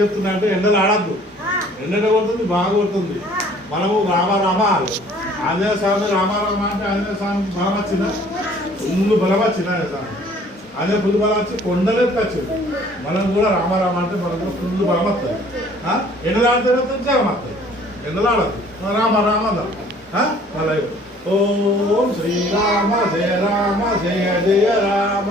చెప్తున్నా అంటే ఎండలు ఆడద్దు. ఎండ కొడుతుంది, బాగా కొడుతుంది. మనము రామ రామ ఆంజనేయ స్వామి రామ రామ అంటే ఆంజనేయ స్వామికి బలం వచ్చిందా? ఫుల్ బలం వచ్చింది ఆంజనేయ స్వామి. ఆంజనేయ ఫుల్ బలం వచ్చి కొండలేదు వచ్చింది. మనం కూడా రామ రామ అంటే మనకు కూడా ఫుల్ బలం వస్తుంది. ఎండలు ఆడితే జ్వరం వస్తుంది. ఎండలు ఆడద్దు. రామ రామ మళ్ళీ ఓం శ్రీరామ జయ రామ జయ జయ రామ.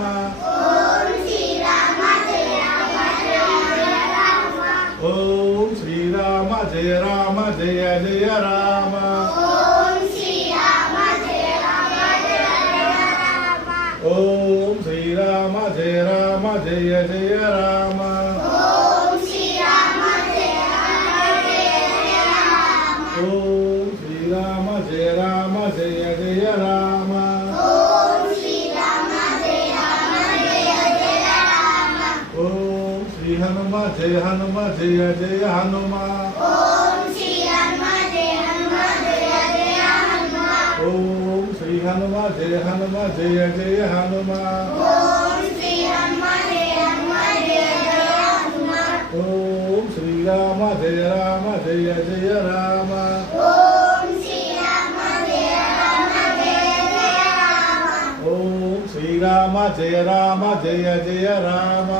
ఓం శ్రీరామ జయ రామ జయ జయ రామ. ఓం శ్రీరామ జయ రామ జయ జయ రామ. ఓం శ్రీరామ జయ రామ జయ జయ రామ. ఓం శ్రీ హనుమ జయ హనుమ జయ జయ హనుమ. ఓం శ్రీ హనుమ జయ హనుమ జయ జయ హనుమ. ఓం శ్రీరామ జయ రామ జయ జయ రామ. ఓం శ్రీరామ జయ రామ జయ జయ రామ.